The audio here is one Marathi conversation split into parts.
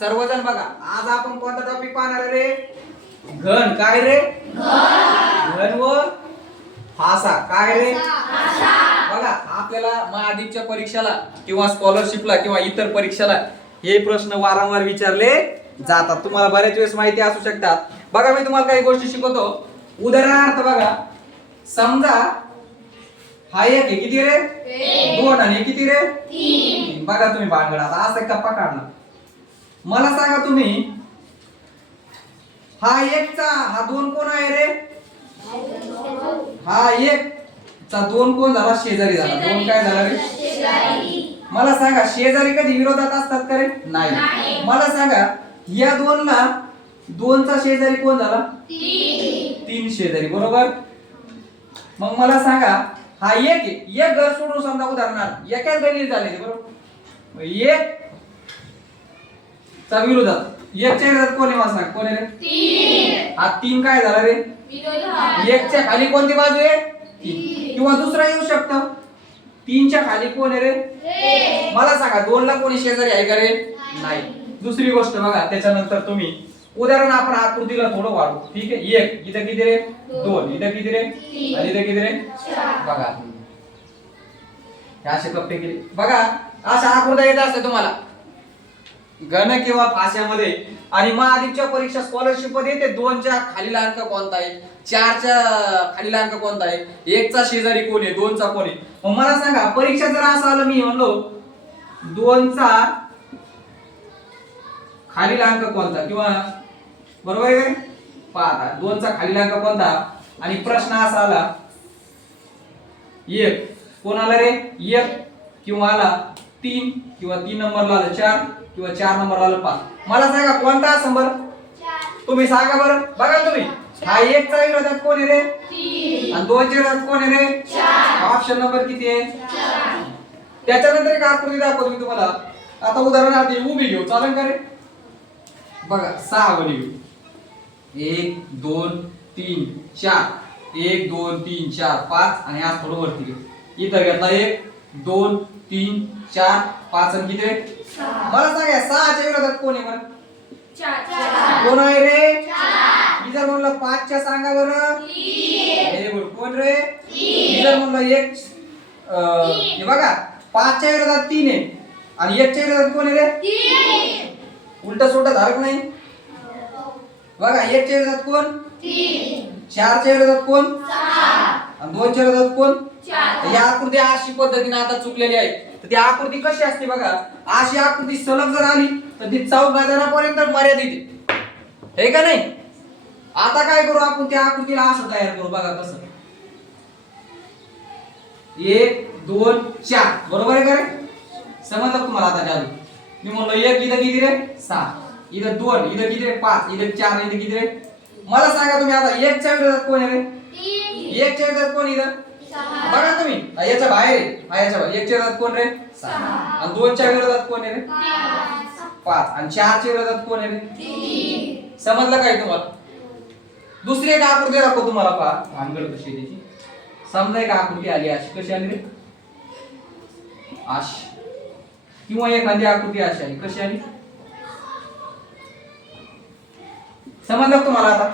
सर्वजण बघा, आज आपण कोणता टॉपिक पाहणार रे? घन. काय रे? घन व भाषा. काय रे? बघा, आपल्याला महादीपच्या परीक्षेला किंवा स्कॉलरशिपला किंवा इतर परीक्षेला हे प्रश्न वारंवार विचारले जातात. तुम्हाला बऱ्याच वेळेस माहिती असू शकतात. बघा, मी तुम्हाला काही गोष्टी शिकवतो. उदाहरणार्थ बघा, समजा हा एक आहे, किती रे? 2. आणि किती रे? 3. बघा तुम्ही भानगड, आता असा कप्पा काढला. मला सांगा तुम्ही, हा 1 चा हा 2 कोण आहे रे? हा 1 चा 2 कोण झाला? शेजारी झाला. 2 काय झाला रे? शेजारी. मला सांगा, शेजारी कधी विरोधात असतात का रे? नाही. मला सांगा, या 2 ला 2 चा शेजारी कोण झाला? 3 शेजारी. बरोबर. मग मला सांगा, हा 1 आहे, एक घर सोडून समजा उदाहरणार्थ एकाच गल्लीत झाले बरोबर. 1 चा विरोधात 1 च्या विरोधात कोण आहे? मला सांग, कोण आहे रे? 3. हा 3 काय झाला रे? 1 च्या खाली कोणती बाजू आहे? 3. किंवा दुसरा येऊ शकतो, 3 च्या खाली कोण आहे रे? मला सांगा, 2 ला कोणी शेजारी आहे का रे? नाही. दुसरी गोष्ट बघा, त्याच्यानंतर तुम्ही उदाहरण आपण आकृतीला थोडं वाढू. ठीक आहे. 1 इथं किती रे? 2 इथं किती रे? आणि इथं किती रे? 4. बघा, हे असे कप्पे केले. बघा, अशा आकृत्या येत असते तुम्हाला घन किंवा भाषामध्ये. आणि महादीपच्या परीक्षा स्कॉलरशिप मध्ये येते 2 च्या खालीला अंक कोणता आहे, 4 च्या खालीला अंक कोणता आहे, 1 चा शेजारी कोण आहे, 2 चा कोण आहे. मग मला सांगा, परीक्षा जर असं आलं, मी म्हणलो 2 चा खालील अंक कोणता, किंवा बरोबर आहे पहा, 2 चा खालील अंक कोणता, आणि प्रश्न असा आला 1 कोण आला रे? 1 किंवा आला 3 किंवा 3 नंबरला आला 4 किंवा 4 नंबरला आला 5. मला सांगा कोणता असं बरं? 4. तुम्ही सांगा बरं. बघा तुम्ही, हा 1 चा विरोधात कोण आहे रे? 3. आणि 2 च्या विरोधात कोण आहे रे? 4. ऑप्शन नंबर किती आहे? 4. त्याच्यानंतर एक आकृती दाखवतो मी तुम्हाला. आता उदाहरणार्थ उभी घेऊ, चालेल का रे? बघा, 6 वली घेऊ. 1 2 3 4. 1 2 3 4 5 आणि आज थोडं वरती घेऊ. इथं घेतला 1 2 3 4 5 आणि किती रे? 6. मला सांगा, 6 च्या विरोधात कोण आहे बरं? 4. कोण आहे रे? 4. मी जर म्हणलं 5 च्या सांगा बरं. 3. हे बोल, कोण रे? 3. मी जर म्हणलं 1 हे बघा, 5 च्या विरोधात 3 आहे आणि 1 च्या विरोधात कोण आहे रे? 3. उलट सुलट झालं नाही. बघा, 1 च्या विरोधात कोण? 3. 4 च्या विरोधात कोण? 6. आणि 2 च्या विरोधात कोण? 4. या आकृती अशी पद्धतीने आता चुकलेली आहे. तर ती आकृती कशी असते बघा, अशी आकृती सलग जर आली तर ती चौघाजणांपर्यंत मर्यादित आहे, हे का नाही? आता काय करू आपण, त्या आकृतीला असं तयार करू. बघा कसं, 1 2 4 बरोबर आहे का रे? समजलं तुम्हाला आता? चालू मी म्हणलो 1 इथं किती रे? 6. इथं 2 इथं किती रे? 5 इथं 4 इथं किती रे? मला सांगा तुम्ही आता 1 च्या विरोधात कोण आहे रे? 3. 1 च्या विरोधात कोण इथं? 6. बघा तुम्ही, याच्या बाहेर आहे, हा याच्या बाहेर. 1 च्या विरोधात कोण रे? 6. आणि 2 च्या विरोधात कोण आहे रे? 5. आणि 4 च्या विरोधात कोण आहे रे? 3. समजलं काय तुम्हाला? दुसरी एक आकृती दाखव तुम्हाला, पहा भानगड कशी आहे त्याची. समजा एक आकृती आली अशी, कशी आली रे? अशी. किंवा एखादी आकृती अशी आली, कशी आली? समजलं तुम्हाला आता?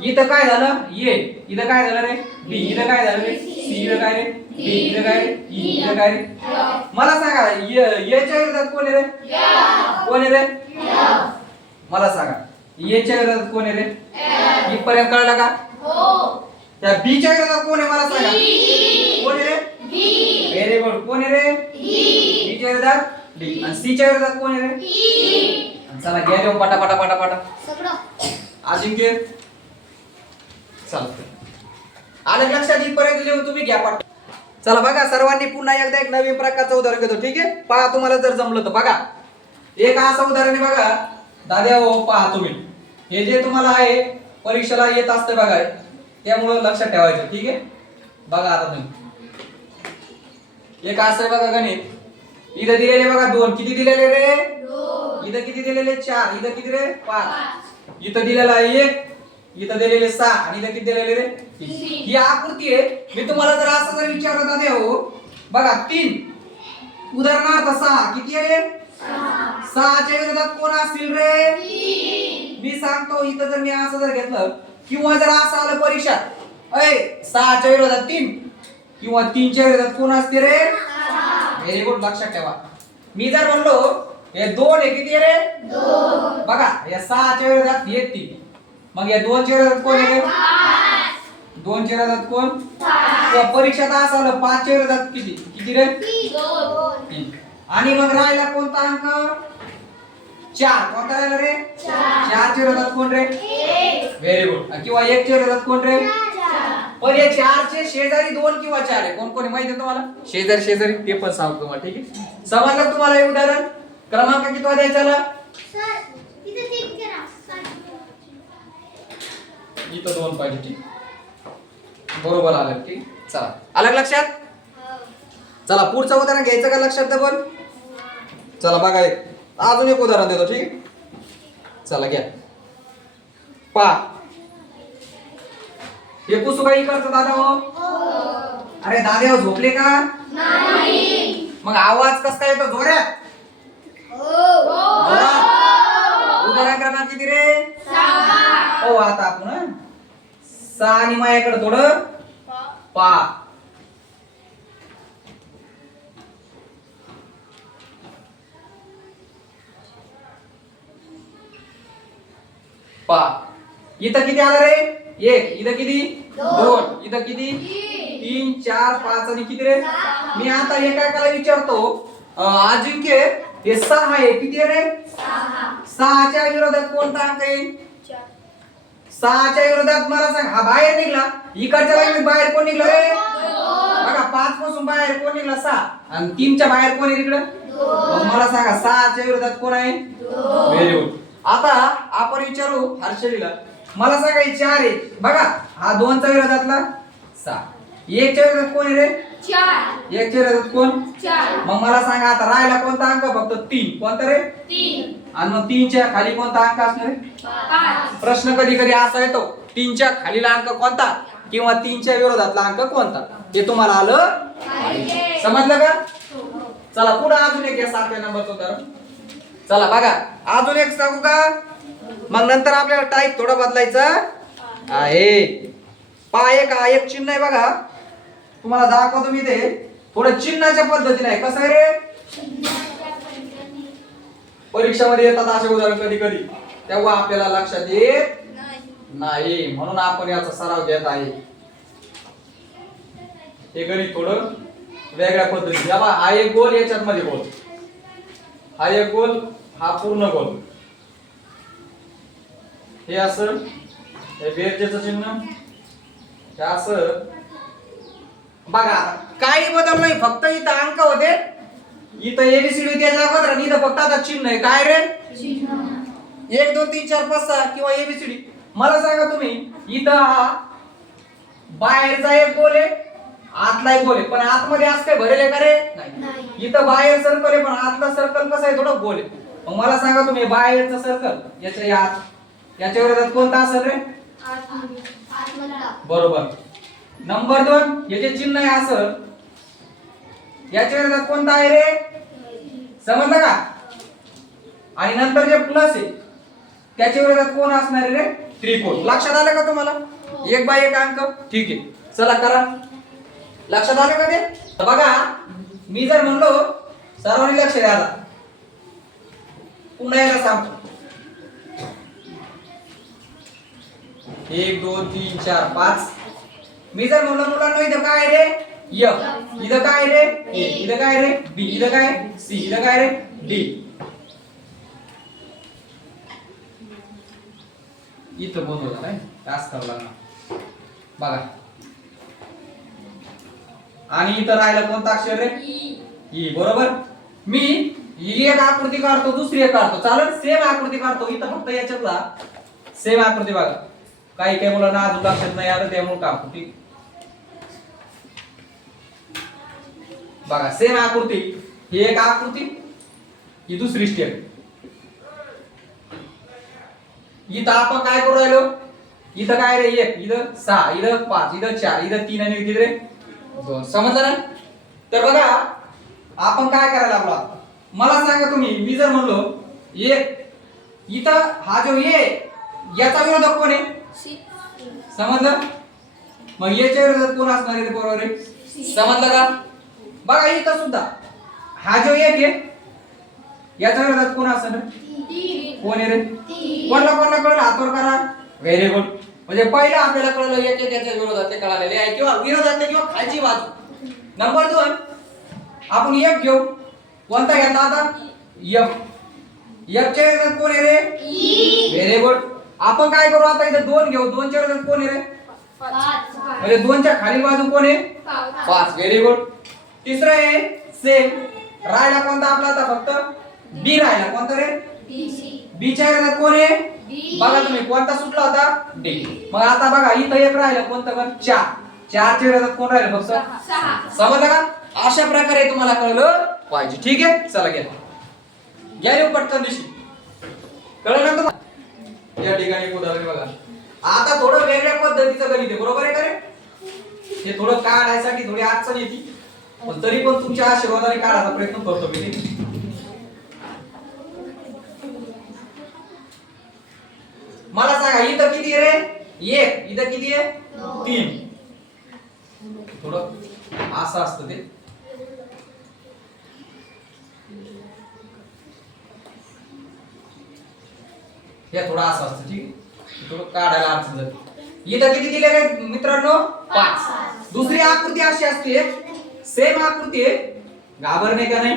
इथं काय झालं? ए. इथं काय झालं रे? बी. इथं काय झालं रे? सी. इथं काय रे? डी. इथं काय रे? ई. इथं काय रे? मला सांगा, ए च्या विरोधात कोण आहे रे? कोण आहे रे? मला सांगा, ए च्या विरोधात कोण आहे रे? इथपर्यंत कळलं का? हो. त्या बी च्या विरोधात कोण आहे मला सांगा? कोण आहे रे? बी. Very good. कोण आहे रे? बी च्या विरोधात डी. आणि सी च्या विरोधात कोण आहे रे? ई. चला घ्या देऊ पटा पटा पटा पटा सगळं. अजिंक्य चालतंय, आलं लक्षात? इथपर्यंत लिहून तुम्ही घ्या पाठ. चला बघा, सर्वांनी पुन्हा एकदा एक नवीन प्रकारचं उदाहरण घेतो. ठीक आहे, पहा तुम्हाला जर जमलं तर. बघा, एक असं उदाहरण आहे बघा दादा हो, पहा तुम्ही, हे जे तुम्हाला आहे परीक्षेला येत असते बघा, त्यामुळे लक्षात ठेवायचं. ठीक आहे, बघा आता तुम्ही, एक असं आहे बघा गणित. इथं दिलेले बघा 2, किती दिलेले रे? 2. इथं किती दिलेले? 4. इथं किती रे? 5. इथं दिलेला 1, इथं दिलेले 6 आणि इथं किती दिलेले रे? 3. ही आकृती आहे. मी तुम्हाला जर असं जर विचारलं दादा हो, बघा 3 उदाहरणार्थ 6 किती आहे? सहाच्या विरोधात कोण असतील रे? मी सांगतो इथं जर मी असं जर घेतलं किंवा जर असं आलं परीक्षात सहाच्या विरोधात 3 किंवा 3च्या विरोधात कोण असते रे? व्हेरी गुड, लक्षात ठेवा. मी जर म्हणलो हे 2 हे किती रे? 2. बघा या 6च्या विरोधात हे 3, मग या 2च्या विरोधात कोण आहे? 2च्या विरोधात कोण? किंवा परीक्षात असं आलं 5च्या विरोधात किती रे? 3. आणि मग राहिला कोणता अंक? 4. कोणता राहिला रे? 4च्या विरोधात कोण रे? 1. Very good. किंवा 1च्या विरोधात कोण रे? 4. पण या 4चे शेजारी 2 किंवा 4 आहे. कोण कोण माहिती आहे तुम्हाला? शेजारी ते पण सांगतो तुम्हाला, ठीक आहे? समजलं तुम्हाला हे उदाहरण? क्रमांक किती द्यायचा? सर इथे 3 करा. इथं 2 पाहिजे, ठीक. बरोबर आलं, ठीक. चला आलं लक्षात? चला पुढचं उदाहरण घ्यायचं का लक्षात डबल? चला बघा अजून एक उदाहरण देतो, ठीक आहे? चला घ्या. पा हे कुसुबाई करतो दादा हो. अरे दादा झोपले का? नाही. मग आवाज कस काय येतो जोरात? उदाहरण क्रमांक किती रे? 6. हो आता आपण 6 आणि माझ्याकडे थोडं पा. पा इथं किती आलं रे? 1. इथं किती? 2. इथं किती? 3 4 5 आणि किती रे? मी आता एकाला विचारतो अजिंक्य हे 6 आहे, किती आहे रे? 6च्या विरोधात कोणता अंक आहे? 6च्या विरोधात मला सांग. हा बाहेर निघला, इकडच्या लाईनीत बाहेर कोण निघलं रे? बघा 5 पासून बाहेर कोण निघला? 6. आणि 3च्या बाहेर कोण आहे इकडे? मला सांगा 6च्या विरोधात कोण आहे? Very good. आता आपण विचारू हर्षलीला, मला सांगा हे 4 आहे. बघा हा 2च्या विरोधातला 6. 1च्या विरोधात कोण आहे रे? 4. 1च्या विरोधात कोण? 4. मग मला सांगा आता राहिला कोणता अंक? फक्त 3. कोणता रे? 3. आणि मग 3च्या खाली कोणता अंक असणार रे? 5. प्रश्न कधी कधी असा येतो 3च्या खालीला अंक कोणता किंवा 3च्या विरोधातला अंक कोणता, हे तुम्हाला आलं पाहिजे. समजलं का? चला पुढे अजून एक 7व्या नंबरचं उदाहरण. चला बघा अजून एक सांगू का? मग नंतर आपल्याला टाईप थोडं बदलायचं आहे. पा एक चिन्ह आहे बघा, तुम्हाला दाखवतो मी ते थोडं चिन्हाच्या पद्धतीने आहे. कसं आहे रे? परीक्षामध्ये येतात असे उदाहरण कधी कधी, तेव्हा आपल्याला लक्षात येत नाही, म्हणून आपण याचा सराव घेत आहे. हे गणित थोडं वेगळ्या पद्धतीने. हा एक गोल, याच्यात मध्ये गोल, हा एक गोल, हा पूर्ण गोल, हे असं, हे बेरजेचं चिन्ह, हे असं. बघा काही बदल नाही, फक्त इथं अंक होते, इथं एबीसीडी त्याच्या अगोदर आणि इथं फक्त आता चिन्ह आहे. काय रे? 1 2 3 4 5 6 किंवा एबीसीडी. मला सांगा तुम्ही इथं हा बाहेरचा एक गोल आहे, आतला एक गोल आहे, पण आतमध्ये असं काय भरेल आहे का रे? नाही. इथं बाहेर सर्कल आहे, पण आतला सर्कल कसा आहे? थोडं गोल आहे. मग मला सांगा तुम्ही बाहेरचा सर्कल याच्या याच्या विरोधात कोणता असेल रे? बरोबर. नंबर 2 हे जे चिन्ह आहे असं, याच्या विरोधात कोणता आहे रे? समजलं का? आणि नंतर जे प्लस आहे त्याच्या विरोधात कोण असणार आहे रे? त्रिकोण. लक्षात आलं का तुम्हाला? 1 बाय 1 अंक, ठीक आहे. चला करा. लक्षात आलं का ते? तर बघा मी जर म्हणलो, सर्वांनी लक्ष द्या आता, पुन्हा एकदा सांगतो. 1 2 3 4 5. मी जर म्हणलो मुलांना इथं काय रे? F. इथं काय रे? A. इथं काय रे? B. इथं काय? C. इथं काय रे? D. इथं बंद होता नाही, तास करावा लागणार. बघा आणि इथं राहिला कोणता अक्षर रे? ई. बरोबर. मी एक आकृती काढतो, दुसरी एक काढतो, चालेल? सेम आकृती काढतो. इथं फक्त याच्यातला सेम आकृती बघा. काही मुलांना अजून लक्षात नाही आलं त्यामुळे का आकृती बघा. सेम आकृती, ही एक आकृती, ही दुसरी स्टेप. इथं आपण काय करू राहिलो? इथं काय रे? 1, इथं 6, इथं 5, इथं 4, इथं 3 आणि इथे रे 2. समजलं ना? तर बघा आपण काय करायला लागलो. मला सांगा तुम्ही, मी जर म्हणलो एक. इथं हा जो ए याचा विरोधक कोण आहे? समजलं? मग याच्या विरोधात कोण असणार आहे बरोबर आहे? समजलं का? बघा इथं सुद्धा हा जो एक आहे याच्या विरोधात कोण असणार? कोण आहे रे? कोणाला कळलं हातवर करा. Very good. म्हणजे पहिलं आपल्याला कळलं याच्या विरोधात ते कळालेले आहे किंवा विरोधातले किंवा खालची बाजू. नंबर 2 आपण एक घेऊ. कोणता घेतला आता? एफ. एफच्या विरोधात कोण आहे रे? Very good. आपण काय करू आता इथे 2 घेऊ. 2 च्या विरोधात कोण आहे रे? म्हणजे 2 च्या खाली बाजू कोण आहे? 5. Very good. तिसरं आहे सेम. राहिला कोणता आपला आता? फक्त बी राहिला. कोणता रे? बी च्या विरोधात कोण आहे? बघा तुम्ही कोणता सुटला होता? डी. मग आता बघा इथं एक राहिलं. कोणतं पण? 4. 4 च्या विरोधात कोण राहिलं? फक्त 6. समजलं का? अशा प्रकारे तुम्हाला कळलं पाहिजे. ठीक आहे, चला घ्या घ्या पटकन दिशी. कळलं ना तुम्हाला? या ठिकाणी उदाहरण बघा. आता थोडं वेगळ्या पद्धतीचं गणित आहे. बरोबर आहे का रे? हे थोडं काढायसाठी थोडी अडचण येते, पण तरी पण तुमच्या आशीर्वादाने काढायचा प्रयत्न करतो मी. मला सांगा इथं किती आहे रे? 1. इथं किती आहे? 3. थोडं असं असतं ते. हे थोडं असं असतं. ठीक आहे, थोडं काढायला अडचण जाते. इथं किती दिले रे मित्रांनो? 5. दुसरी आकृती अशी असते, सेम आकृती आहे. घाबरणे का नाही,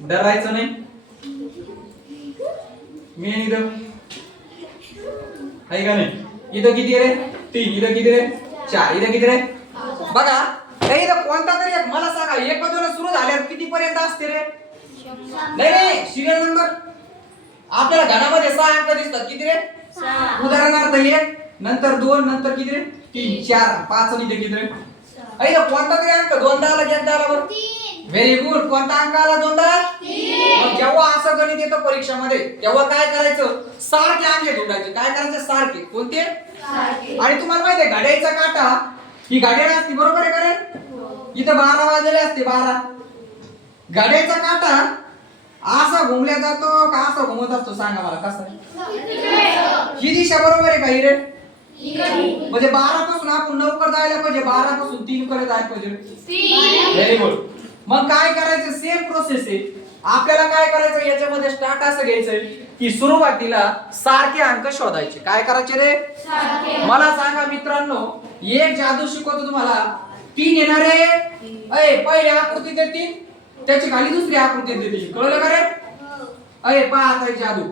डरायचं नाही. मी इथं आहे का नाही? इथं किती रे? 3. इथं किती रे? 4. इथं किती रे? बघा हे इथं कोणता तरी एक मला सांगा. 1 2 सुरू झाल्यावर किती पर्यंत असते रे? नाही नाही, सिरियल नंबर. आपल्याला घनामध्ये 6 अंक दिसतात. किती रे? 6. उदाहरणार्थ 1 नंतर 2 नंतर किती रे? 3 4 5 आणि इथे किती रे? इथं कोणता तरी अंक दोनदा आला की एकदा आला बरं? 3. Very good. कोणता अंक आला दोनदा? 3. मग जेव्हा असं गणित येतं परीक्षामध्ये तेव्हा काय करायचं? सारखे अंक ढूंढायचे. काय करायचे? सारखे. कोणते? सारखे. आणि तुम्हाला माहिती आहे घड्याळीचा काटा ही घड्याळ असते. बरोबर आहे का रे? इथं 12 वाजलेले असते. 12. घड्याळीचा काटा असा घुमल्या जातो का असा घुमत असतो? सांगा मला कसं? ही दिशा बरोबर आहे का ही रे? म्हणजे 12 पासून आपण 9 कडे जायला पाहिजे. 12 पासून 3 कडे जायला पाहिजे. Very good. मग काय करायचं? सेम प्रोसेस आहे. आपल्याला काय करायचं याच्यामध्ये? स्टार्ट असं घ्यायचंय की सुरुवातीला सारखे अंक शोधायचे. काय करायचे रे? सारखे. मला सांगा मित्रांनो, एक जादू शिकवतो तुम्हाला. 3 येणार आहे. पहिली आकृती ते 3, त्याची खाली दुसरी आकृती ते 3. कळलं का रे? पहा आता जादू.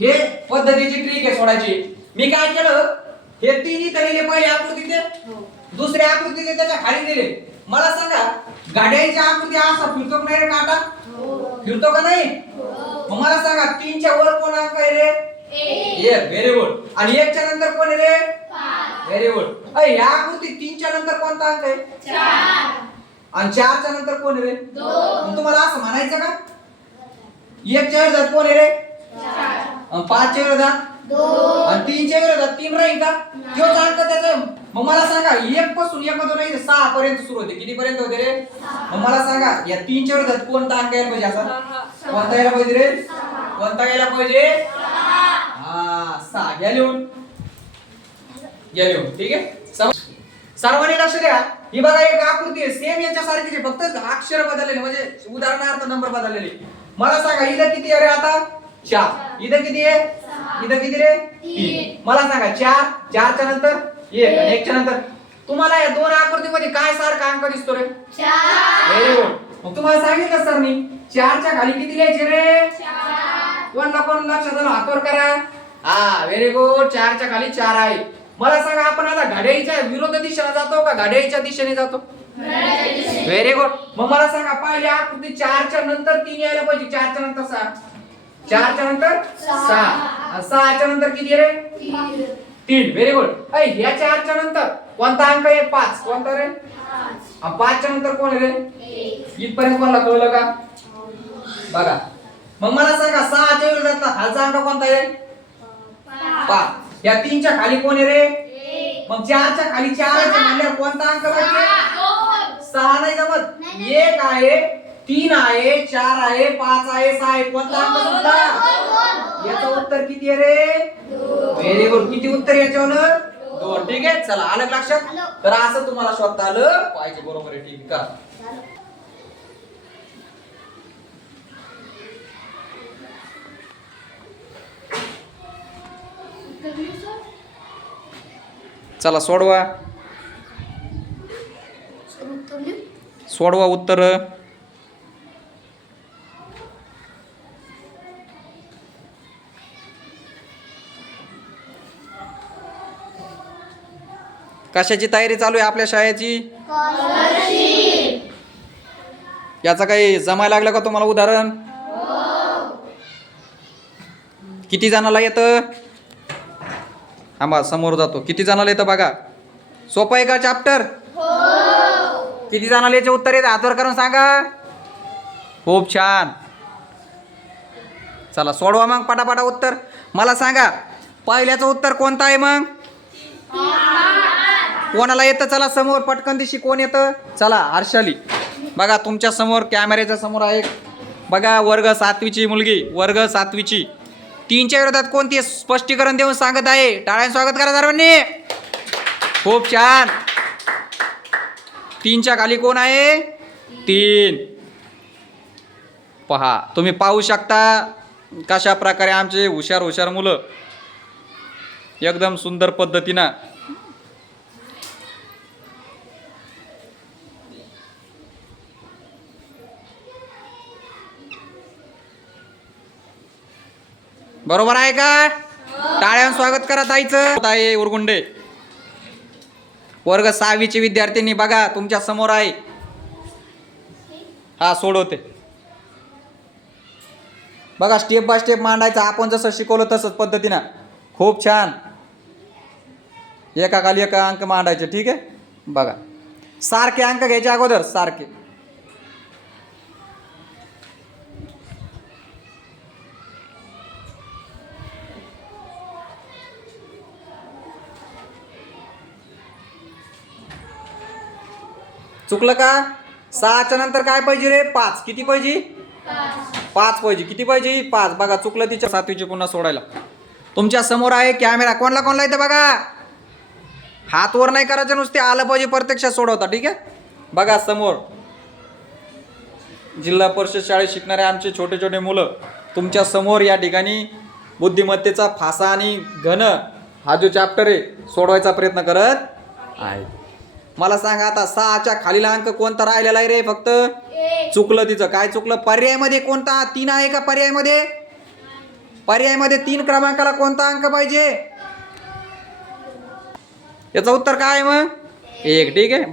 हे पद्धतीची ट्रिक आहे सोडायची. मी काय केलं? हे 3 इथे लिहिले पहिली आकृती ते, दुसरी आकृती ते त्याच्या खाली दिले. मला सांगा गाड्याची आकृती असा फिरतो का नाही रे काटा? फिरतो का नाही? मग मला सांगा 3 च्या वर कोण अंक आहे रे? 1. Very good. आणि 1 च्या नंतर कोण आहे रे? 5. Very good. ह्या आकृती 3 च्या नंतर कोणता अंक आहे? 4. आणि 4 च्या नंतर कोण आहे रे? 2. तुम्हाला असं म्हणायचं का 1 च्या विरोधात कोण आहे रे? 4. आणि 5 च्या विरोधात 2. आणि 3 च्या विरोधात 3 राहील का? तोच अंक त्याचा. मग मला सांगा 1 पासून 1 2 नाही 6 पर्यंत सुरू होते. किती पर्यंत होते रे? मग मला सांगा या 3 च्या विरोधात कोणता अंक यायला पाहिजे? असा कोणता यायला पाहिजे रे? कोणता यायला पाहिजे? 6. घ्या लिहून. ठीक आहे. सर्वांनी लक्ष द्या. ही बघा एक आकृती आहे सेम याच्या सारखीच आहे, फक्त अक्षर बदललेले. म्हणजे उदाहरणार्थ नंबर बदललेले. मला सांगा इथं किती आहे रे आता? 4. इथं किती आहे? इथं किती रे? 3. मला सांगा 4 4 च्या नंतर 1 आणि 1 च्या नंतर तुम्हाला या दोन आकृतीमध्ये काय सारखा अंक दिसतो रे? 4. Very good. मग तुम्हाला सांगितलं सरनी 4 च्या खाली किती लिहायचे रे? 4. कोण लक्षात आलं? हातवर करा. Very good. 4 च्या खाली 4 आहे. मला सांगा आपण आता घड्याळीच्या विरुद्ध दिशेने जातो का घड्याळीच्या दिशेने जातो? Very good. मग मला सांगा पहिली आकृती 4 च्या नंतर 3 यायला पाहिजे. 4 च्या नंतर 6. 4 च्या नंतर 6. आणि 6 च्या नंतर किती रे? 3. Very good. ह्या 4 च्या नंतर कोणता अंक आहे? 5. कोणता रे? 5. 5 च्या नंतर कोण आहे रे? 1. इथपर्यंत कोणाला कळलं का? बघा मग मला सांगा 6 च्या विरोधातला खालचा अंक कोणता आहे? 5. या 3 च्या खाली कोण आहे रे? 1. मग 4 च्या खाली 4 आहे म्हणल्यावर कोणता अंक पाहिजे? 6 नाही जमत. 1 आहे 3 आहे, 4 आहे, 5 आहे, 6 आहे. कोणता अंक सुद्धा? याचं उत्तर किती आहे रे? Very good. किती उत्तर याच्यावर? 2. ठीक आहे, चला आलं का लक्षात? तर असं तुम्हाला शोधता आलं पाहिजे. बरोबर आहे, ठीक आहे का? चला सोडवा सोडवा उत्तर. कशाची तयारी चालू आहे आपल्या शाळेची? याचा काही जमायला लागलं का तुम्हाला उदाहरण? किती जणाला येतं? आम्हा समोर जातो. किती जणाला येतं बघा. सोपं आहे का चॅप्टर? किती जणाला याचे उत्तर येतं? हातवर करून सांगा. खूप छान. चला सोडवा मग पटापटा उत्तर. मला सांगा पहिल्याचं उत्तर कोणतं आहे मग? कोणाला येतं? चला समोर पटकन दिशी कोण येतं? चला हर्षाली. बघा तुमच्या समोर कॅमेऱ्याच्या समोर आहे बघा. वर्ग 7वीची मुलगी, वर्ग 7वीची. 3च्या विरोधात कोणती स्पष्टीकरण देऊन सांगत आहे? टाळ्याने स्वागत करा सर्वांनी. खूप छान. 3च्या खाली कोण आहे? 3. पहा तुम्ही पाहू शकता कशा प्रकारे आमचे हुशार हुशार मुलं एकदम सुंदर पद्धतीनं बरोबर आहे का? टाळ्यानं स्वागत करा ताईचं. आहे उरगुंडे वर्ग 6वीचे विद्यार्थ्यांनी बघा तुमच्या समोर आहे. हा सोडवते बघा. स्टेप बाय स्टेप मांडायचं आपण जसं शिकवलं तसंच पद्धतीनं. खूप छान. एका खाली एका अंक मांडायचे. ठीक आहे बघा. सारखे अंक घ्यायचे अगोदर सारखे. चुकलं का? 6च्या नंतर काय पाहिजे रे? 5. किती पाहिजे? 5 पाहिजे. किती पाहिजे? 5. बघा चुकलं तिच्या 7वीची पुन्हा सोडायला. तुमच्या समोर आहे कॅमेरा. कोणला कोणला येतं बघा. हात वर नाही करायचं, नुसते आलं पाहिजे प्रत्यक्षात सोडवता. ठीक आहे बघा समोर जिल्हा परिषद शाळेत शिकणारे आमचे छोटे छोटे मुलं तुमच्या समोर या ठिकाणी बुद्धिमत्तेचा फासा आणि घन हा जो चॅप्टर आहे सोडवायचा प्रयत्न करत आहे. मला सांगा आता 6च्या खालीला अंक कोणता राहिलेला आहे रे? फक्त चुकलं तिचं. काय चुकलं? पर्यायमध्ये कोणता? 3 आहे का पर्यायमध्ये? पर्यायमध्ये 3 क्रमांकाला कोणता अंक पाहिजे? याचं उत्तर काय आहे मग? 1. ठीक आहे.